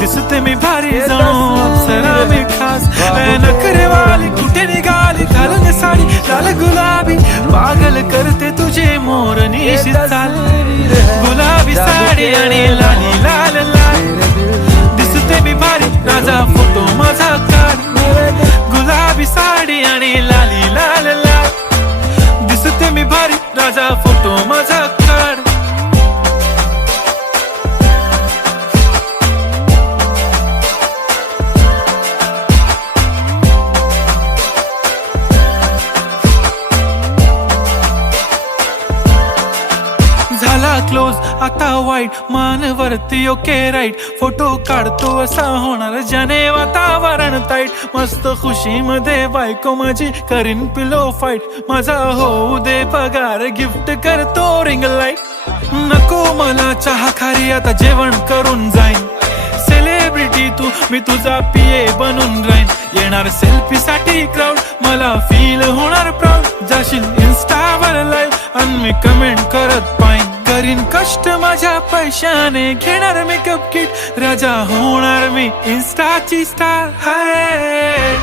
दिसते मी भारी जाणू अप्सरा मी खास नखरे वाली कुठे निघाली घालून साडी लाल गुलाबी पागल करते तुझे मोरनीशी चाल गुलाबी साडी आणि लाली लाल लाल दिसते मी भारी राजा फोटो माझा काढ गुलाबी साडी आणि लाली लाल लाल दिसते मी भारी राजा फोटो माझा काढ झाला क्लोज आता वाईट मानवरती ओके राईट फोटो काढतो असा होणार ज्याने वातावरण ताईट मस्त खुशी मध्ये बायको माझी करीन पिलो फाईट माझा होऊ दे पगार गिफ्ट करतो रिंग लाईट नको मला चहा खारी आता जेवण करून जाईन सेलिब्रिटी तू मी तुझा पिये बनून राहीन येणार सेल्फी साठी क्राऊड मला फील होणार प्राऊड जाशील इन्स्टावर लाईव्ह आणि मी कमेंट करत पाहिन करीन कष्ट माझ्या पैशाने घेणार मेकअप किट राजा होणार मी इन्स्टाची स्टार हाय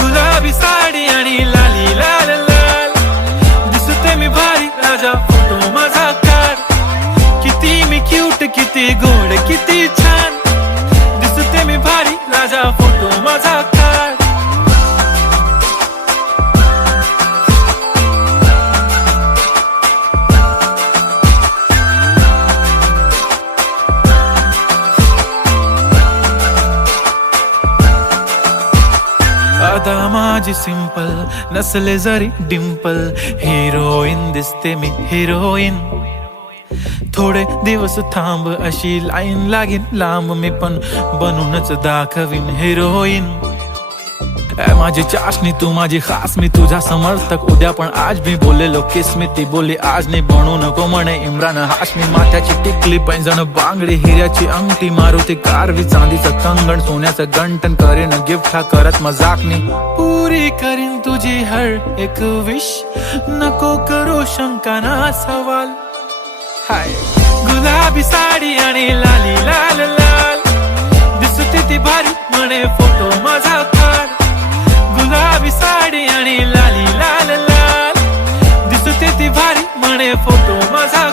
गुलाबी साडी आणि लाली लाल लाल दिसते मी भारी राजा फोटो माझा काढ किती मी क्यूट किती गोड किती छान दिसते मी भारी राजा फोटो माझा काढ आता माझी सिंपल नसले जरी डिंपल हिरोईन दिसते मी हिरोईन थोडे दिवस थांब अशी लाईन लागेल लांब मी पण बनूनच दाखवीन हिरोईन माझी चाशनी तू माझी खास मी तुझा समर्थक उद्या पण आज मी बोलेलो किस मी ती बोली आज नाही बनू नको म्हणे इम्रान हाशमी माथ्याची टिकली पैंजण बांगडी हिऱ्याची अंगठी मारुती कारवी चांदीचं कंगण सोन्याचं गंटन करीन गिफ्ट हा करत मजाकनी पुरी करीन तुझी हर एक विश नको करू शंका ना सवाल हाय गुलाबी साडी आणि लाली लाल लाल दिसते ती भारी म्हणे फोटो माझा काढ गुलाबी साडी आणि लाली लाल लाल दिसते ती भारी म्हणे फोटो माझा